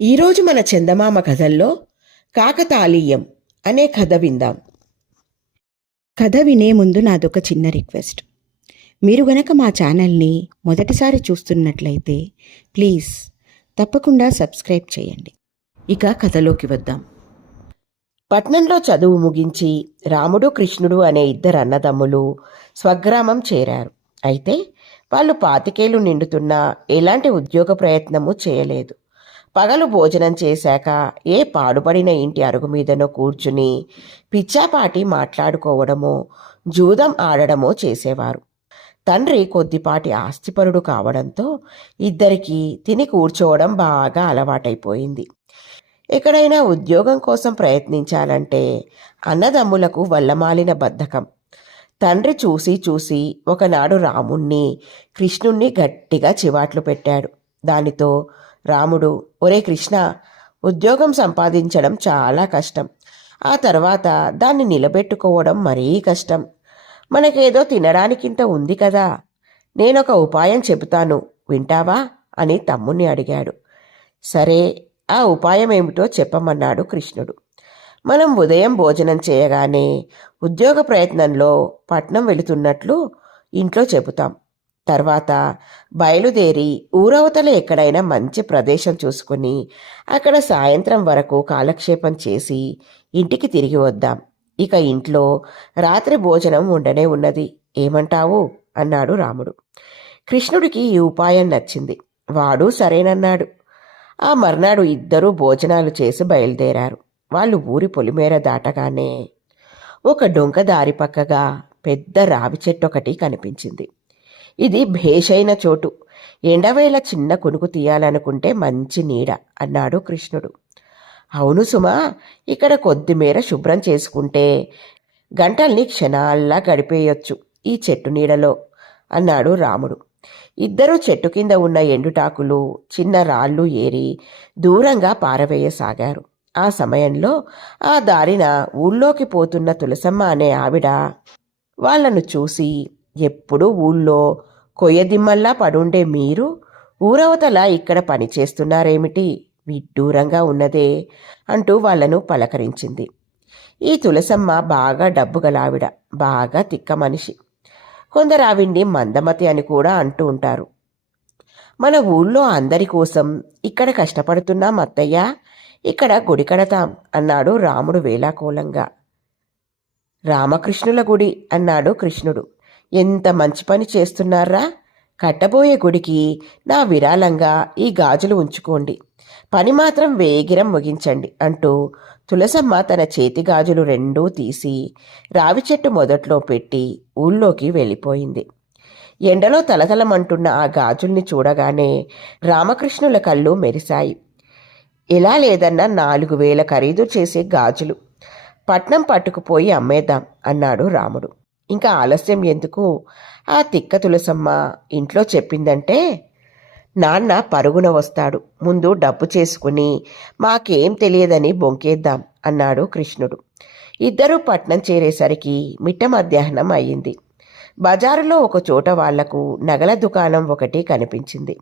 ఈరోజు మన చందమామ కథల్లో కాకతాళీయం అనే కథ విందాం. కథ వినే ముందు నాదొక చిన్న రిక్వెస్ట్. మీరు గనక మా ఛానల్ని మొదటిసారి చూస్తున్నట్లయితే ప్లీజ్ తప్పకుండా సబ్స్క్రైబ్ చేయండి. ఇక కథలోకి వద్దాం. పట్నంలో చదువు ముగించి రాముడు కృష్ణుడు అనే ఇద్దరు అన్నదమ్ములు స్వగ్రామం చేరారు. అయితే వాళ్ళు పాతికేళ్ళు నిండుతున్నా ఎలాంటి ఉద్యోగ ప్రయత్నము చేయలేదు. పగలు భోజనం చేశాక ఏ పాడుపడిన ఇంటి అరుగు మీదనో కూర్చుని పిచ్చాపాటి మాట్లాడుకోవడమో జూదం ఆడడమో చేసేవారు. తండ్రి కొద్దిపాటి ఆస్తిపరుడు కావడంతో ఇద్దరికీ తిని కూర్చోవడం బాగా అలవాటైపోయింది. ఎక్కడైనా ఉద్యోగం కోసం ప్రయత్నించాలంటే అన్నదమ్ములకు వల్లమాలిన బద్ధకం. తండ్రి చూసి చూసి ఒకనాడు రాముణ్ణి కృష్ణుణ్ణి గట్టిగా చివాట్లు పెట్టాడు. దానితో రాముడు ఒరే కృష్ణ ఉద్యోగం సంపాదించడం చాలా కష్టం. ఆ తర్వాత దాన్ని నిలబెట్టుకోవడం మరీ కష్టం. మనకేదో తినడానికింత ఉంది కదా. నేనొక ఉపాయం చెబుతాను. వింటావా? అని తమ్ముణ్ణి అడిగాడు. సరే ఆ ఉపాయం ఏమిటో చెప్పమన్నాడు కృష్ణుడు. మనం ఉదయం భోజనం చేయగానే ఉద్యోగ ప్రయత్నంలో పట్నం వెళుతున్నట్లు ఇంట్లో చెబుతాం. తర్వాత బయలుదేరి ఊరవతల ఎక్కడైనా మంచి ప్రదేశం చూసుకుని అక్కడ సాయంత్రం వరకు కాలక్షేపం చేసి ఇంటికి తిరిగి వద్దాం. ఇక ఇంట్లో రాత్రి భోజనం ఉండనే ఉన్నది. ఏమంటావు? అన్నాడు రాముడు. కృష్ణుడికి ఈ ఉపాయం నచ్చింది. వాడు సరేనన్నాడు. ఆ మర్నాడు ఇద్దరూ భోజనాలు చేసి బయలుదేరారు. వాళ్ళు ఊరి పొలిమేర దాటగానే ఒక డొంక దారి పక్కగా పెద్ద రావి చెట్టు ఒకటి కనిపించింది. ఇది భేషైన చోటు. ఎండవేళ చిన్న కొనుకు తీయాలనుకుంటే మంచి నీడ అన్నాడు కృష్ణుడు. అవును సుమా ఇక్కడ కొద్దిమేర శుభ్రం చేసుకుంటే గంటల్ని క్షణాల్లా గడిపేయొచ్చు ఈ చెట్టు నీడలో అన్నాడు రాముడు. ఇద్దరూ చెట్టు కింద ఉన్న ఎండుటాకులు చిన్న రాళ్ళు ఏరి దూరంగా పారవేయసాగారు. ఆ సమయంలో ఆ దారిన ఊళ్ళోకి పోతున్న తులసమ్మ అనే ఆవిడ వాళ్ళను చూసి ఎప్పుడూ ఊళ్ళో కొయ్యదిమ్మల్లా పడుండే మీరు ఊరవతల ఇక్కడ పని చేస్తున్నారేమిటి విడ్డూరంగా ఉన్నదే అంటూ వాళ్ళను పలకరించింది. ఈ తులసమ్మ బాగా డబ్బు గలావిడ బాగా తిక్క మనిషి. కొందరు ఆవిడ్ని మందమతి అని కూడా అంటూ ఉంటారు. మన ఊళ్ళో అందరి కోసం ఇక్కడ కష్టపడుతున్నాం అత్తయ్య ఇక్కడ గుడి కడతాం అన్నాడు రాముడు వేలాకోలంగా. రామకృష్ణుల గుడి అన్నాడు కృష్ణుడు. ఎంత మంచి పని చేస్తున్నారా? కట్టబోయే గుడికి నా విరాళంగా ఈ గాజులు ఉంచుకోండి. పని మాత్రం వేగిరం ముగించండి అంటూ తులసమ్మ తన చేతి గాజులు రెండూ తీసి రావి చెట్టు మొదట్లో పెట్టి ఊళ్ళోకి వెళ్ళిపోయింది. ఎండలో తలతలమంటున్న ఆ గాజుల్ని చూడగానే రామకృష్ణుల కళ్ళు మెరిశాయి. ఇలా లేదన్నా నాలుగు వేల ఖరీదు చేసే గాజులు. పట్నం పట్టుకుపోయి అమ్మేద్దాం అన్నాడు రాముడు. ఇంకా ఆలస్యం ఎందుకు? ఆ తిక్క తులసమ్మ ఇంట్లో చెప్పిందంటే నాన్న పరుగున వస్తాడు ముందు డబ్బు చేసుకుని మాకేం తెలియదని బొంకేద్దాం అన్నాడు కృష్ణుడు. ఇద్దరూ పట్నం చేరేసరికి మిట్ట మధ్యాహ్నం అయ్యింది. బజారులో ఒక చోట వాళ్ళకు నగల దుకాణం ఒకటి కనిపించింది.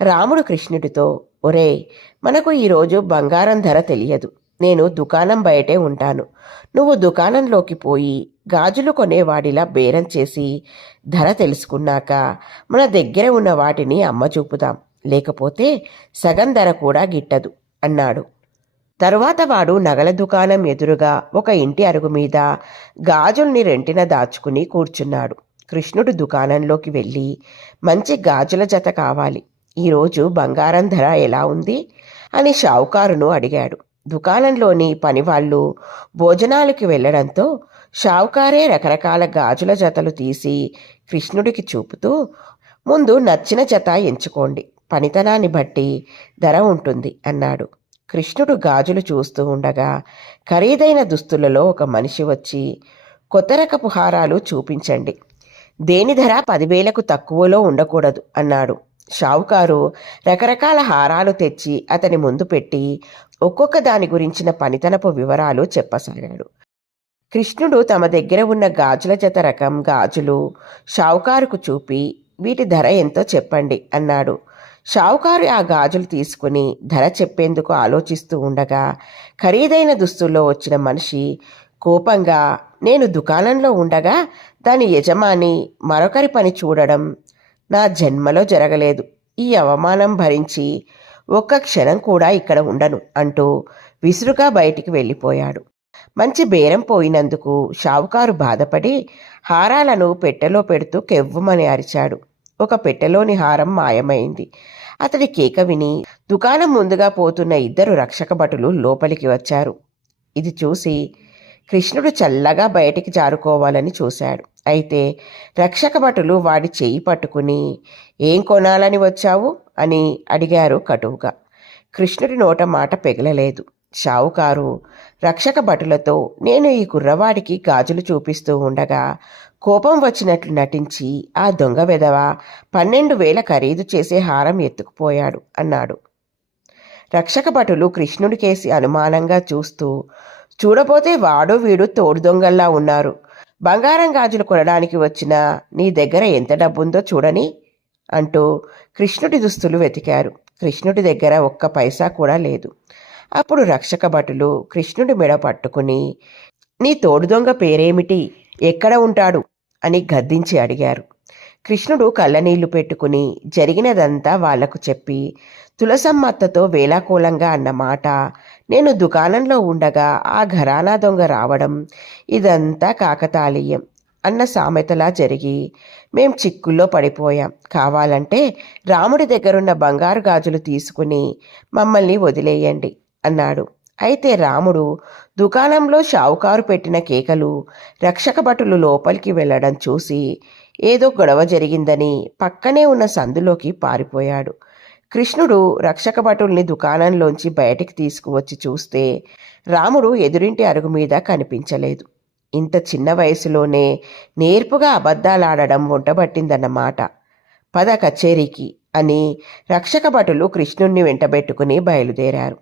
రాముడు కృష్ణుడితో ఒరే మనకు ఈరోజు బంగారం ధర తెలియదు. నేను దుకాణం బయటే ఉంటాను. నువ్వు దుకాణంలోకి పోయి గాజులు కొనేవాడిలా బేరం చేసి ధర తెలుసుకున్నాక మన దగ్గర ఉన్న వాటిని అమ్మ చూపుదాం. లేకపోతే సగం ధర కూడా గిట్టదు అన్నాడు. తరువాత వాడు నగల దుకాణం ఎదురుగా ఒక ఇంటి అరుగు మీద గాజుల్ని రెంటిన దాచుకుని కూర్చున్నాడు. కృష్ణుడు దుకాణంలోకి వెళ్ళి మంచి గాజుల జత కావాలి. ఈరోజు బంగారం ధర ఎలా ఉంది అని షావుకారును అడిగాడు. దుకాణంలోని పనివాళ్ళు భోజనాలకి వెళ్ళడంతో షావుకారే రకరకాల గాజుల జతలు తీసి కృష్ణుడికి చూపుతూ ముందు నచ్చిన జత ఎంచుకోండి. పనితనాన్ని బట్టి ధర ఉంటుంది అన్నాడు. కృష్ణుడు గాజులు చూస్తూ ఉండగా ఖరీదైన దుస్తులలో ఒక మనిషి వచ్చి కొత్త రకపు హారాలు చూపించండి. దేని ధర పదివేలకు తక్కువలో ఉండకూడదు అన్నాడు. షావుకారు రకరకాల హారాలు తెచ్చి అతని ముందు పెట్టి ఒక్కొక్క దాని గురించిన పనితనపు వివరాలు చెప్పసాగాడు. కృష్ణుడు తమ దగ్గర ఉన్న గాజుల జత రకం గాజులు షావుకారుకు చూపి వీటి ధర ఎంతో చెప్పండి అన్నాడు. షావుకారు ఆ గాజులు తీసుకుని ధర చెప్పేందుకు ఆలోచిస్తూ ఉండగా ఖరీదైన దుస్తుల్లో వచ్చిన మనిషి కోపంగా నేను దుకాణంలో ఉండగా దాని యజమాని మరొకరి పని చూడడం నా జన్మలో జరగలేదు. ఈ అవమానం భరించి ఒక్క క్షణం కూడా ఇక్కడ ఉండను అంటూ విసురుగా బయటికి వెళ్ళిపోయాడు. మంచి బేరం పోయినందుకు షావుకారు బాధపడి హారాలను పెట్టెలో పెడుతూ కెవ్వుమని అరిచాడు. ఒక పెట్టెలోని హారం మాయమైంది. అతడి కేక విని దుకాణం ముందుగా పోతున్న ఇద్దరు రక్షక భటులు లోపలికి వచ్చారు. ఇది చూసి కృష్ణుడు చల్లగా బయటికి జారుకోవాలని చూశాడు. అయితే రక్షక భటులు వాడి చేయి పట్టుకుని ఏం కొనాలని వచ్చావు? అని అడిగారు కటువుగా. కృష్ణుడి నోట మాట పెగలలేదు. షావుకారు రక్షక భటులతో నేను ఈ కుర్రవాడికి గాజులు చూపిస్తూ ఉండగా కోపం వచ్చినట్లు నటించి ఆ దొంగ వెధవ పన్నెండు వేల ఖరీదు చేసే హారం ఎత్తుకుపోయాడు అన్నాడు. రక్షక భటులు కృష్ణుడి కేసి అనుమానంగా చూస్తూ చూడపోతే వాడు వీడు తోడు దొంగల్లా ఉన్నారు. బంగారం గాజులు కొనడానికి వచ్చిన నీ దగ్గర ఎంత డబ్బుందో చూడని అంటూ కృష్ణుడి దుస్తులు వెతికారు. కృష్ణుడి దగ్గర ఒక్క పైసా కూడా లేదు. అప్పుడు రక్షక భటులు కృష్ణుడి మెడ పట్టుకుని నీ తోడు దొంగ పేరేమిటి? ఎక్కడ ఉంటాడు? అని గద్దించి అడిగారు. కృష్ణుడు కళ్ళనీళ్ళు పెట్టుకుని జరిగినదంతా వాళ్ళకు చెప్పి తులసమ్మత్తతో వేలాకోలంగా అన్న మాట నేను దుకాణంలో ఉండగా ఆ ఘరానా దొంగ రావడం ఇదంతా కాకతాళీయం అన్న సామెతలా జరిగి మేం చిక్కుల్లో పడిపోయాం. కావాలంటే రాముడి దగ్గరున్న బంగారు గాజులు తీసుకుని మమ్మల్ని వదిలేయండి అన్నాడు. అయితే రాముడు దుకాణంలో షావుకారు పెట్టిన కేకలు రక్షక భటులు లోపలికి వెళ్ళడం చూసి ఏదో గొడవ జరిగిందని పక్కనే ఉన్న సందులోకి పారిపోయాడు. కృష్ణుడు రక్షక భటుల్ని దుకాణంలోంచి బయటికి తీసుకువచ్చి చూస్తే రాముడు ఎదురింటి అరుగు మీద కనిపించలేదు. ఇంత చిన్న వయసులోనే నేర్పుగా అబద్ధాలాడడం వంటబట్టిందన్నమాట పద కచేరీకి అని రక్షక భటులు కృష్ణుణ్ణి వెంటబెట్టుకుని బయలుదేరారు.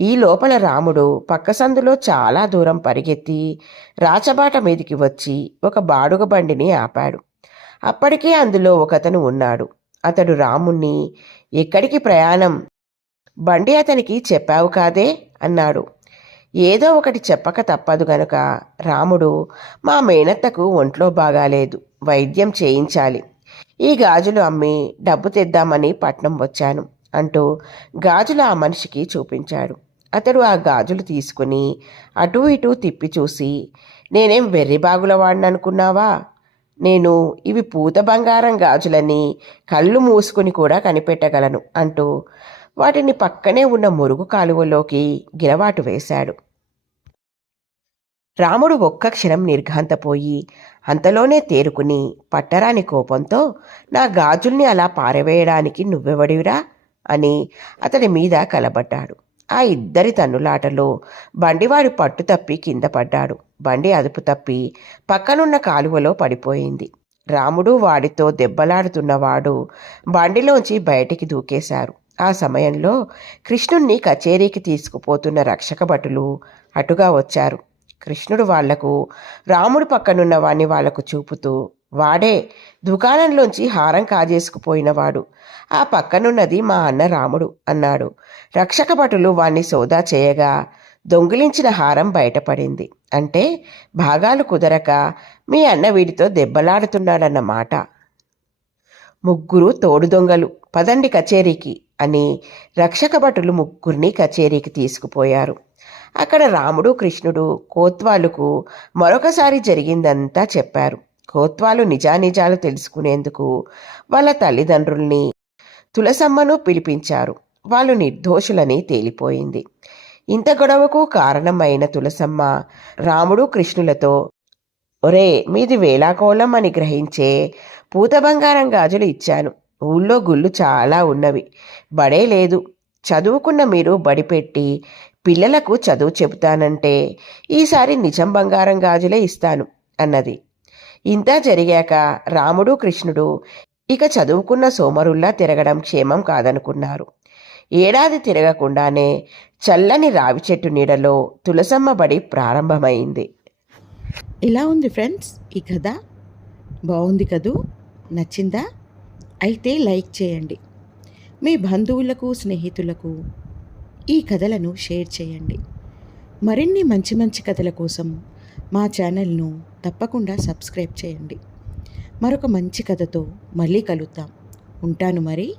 ఈ లోపల రాముడు పక్క సందులో చాలా దూరం పరిగెత్తి రాచబాట మీదికి వచ్చి ఒక బాడుగ బండిని ఆపాడు. అప్పటికే అందులో ఒకతను ఉన్నాడు. అతడు రాముణ్ణి ఎక్కడికి ప్రయాణం? బండి అతనికి చెప్పావు కాదే? అన్నాడు. ఏదో ఒకటి చెప్పక తప్పదు గనుక రాముడు మా మేనత్తకు ఒంట్లో బాగాలేదు వైద్యం చేయించాలి. ఈ గాజులు అమ్మి డబ్బు తెద్దామని పట్నం వచ్చాను అంటూ గాజులు ఆ మనిషికి చూపించాడు. అతడు ఆ గాజులు తీసుకుని అటూ ఇటూ తిప్పి చూసి నేనేం వెర్రి బాగుల వాడిననుకున్నావా నేను ఇవి పూత బంగారం గాజులని కళ్ళు మూసుకుని కూడా కనిపెట్టగలను అంటూ వాటిని పక్కనే ఉన్న మురుగు కాలువలోకి గిరవాటు వేశాడు. రాముడు ఒక్క క్షణం నిర్ఘాంతపోయి అంతలోనే తేరుకుని పట్టరాని కోపంతో నా గాజుల్ని అలా పారవేయడానికి నువ్వెవడివిరా? అని అతడి మీద కలబడ్డాడు. ఆ ఇద్దరి తన్నులాటలో బండివాడు పట్టు తప్పి కింద పడ్డాడు. బండి అదుపు తప్పి పక్కనున్న కాలువలో పడిపోయింది. రాముడు వాడితో దెబ్బలాడుతున్నవాడు బండిలోంచి బయటికి దూకేశారు. ఆ సమయంలో కృష్ణుణ్ణి కచేరీకి తీసుకుపోతున్న రక్షక భటులు అటుగా వచ్చారు. కృష్ణుడు వాళ్ళకు రాముడు పక్కనున్న వాణ్ణి వాళ్ళకు చూపుతూ వాడే దుకాణంలోంచి హారం కాజేసుకుపోయినవాడు ఆ పక్కనున్నది మా అన్న రాముడు అన్నాడు. రక్షక భటులు వాణ్ణి సోదా చేయగా దొంగిలించిన హారం బయటపడింది. అంటే భాగాలు కుదరక మీ అన్న వీడితో దెబ్బలాడుతున్నాడన్నమాట ముగ్గురు తోడు దొంగలు పదండి కచేరీకి అని రక్షక భటులు ముగ్గురిని కచేరీకి తీసుకుపోయారు. అక్కడ రాముడు కృష్ణుడు కోత్వాలుకు మరొకసారి జరిగిందంతా చెప్పారు. కోత్వాలు నిజానిజాలు తెలుసుకునేందుకు వాళ్ళ తల్లిదండ్రుల్ని తులసమ్మను పిలిపించారు. వాళ్ళు నిర్దోషులని తేలిపోయింది. ఇంత గొడవకు కారణమైన తులసమ్మ రాముడు కృష్ణులతో ఒరే మీది వేలాకోళం అని గ్రహించే పూత బంగారం గాజులు ఇచ్చాను. ఊళ్ళో గుళ్ళు చాలా ఉన్నవి. బడే లేదు. చదువుకున్న మీరు బడి పెట్టి పిల్లలకు చదువు చెబుతానంటే ఈసారి నిజం బంగారం గాజులే ఇస్తాను అన్నది. ఇంత జరిగాక రాముడు కృష్ణుడు ఇక చదువుకున్న సోమరుల్లా తిరగడం క్షేమం కాదనుకున్నారు. ఏడాది తిరగకుండానే చల్లని రావి చెట్టు నీడలో తులసమ్మ బడి ప్రారంభమైంది. ఇలా ఉంది ఫ్రెండ్స్ ఈ కథ. బాగుంది కదూ? నచ్చిందా? అయితే లైక్ చేయండి. మీ బంధువులకు స్నేహితులకు ఈ కథలను షేర్ చేయండి. మరిన్ని మంచి మంచి కథల కోసం మా ఛానల్ను తప్పకుండా సబ్స్క్రైబ్ చేయండి. మరొక మంచి కథతో మళ్ళీ కలుద్దాం. ఉంటాను మరి.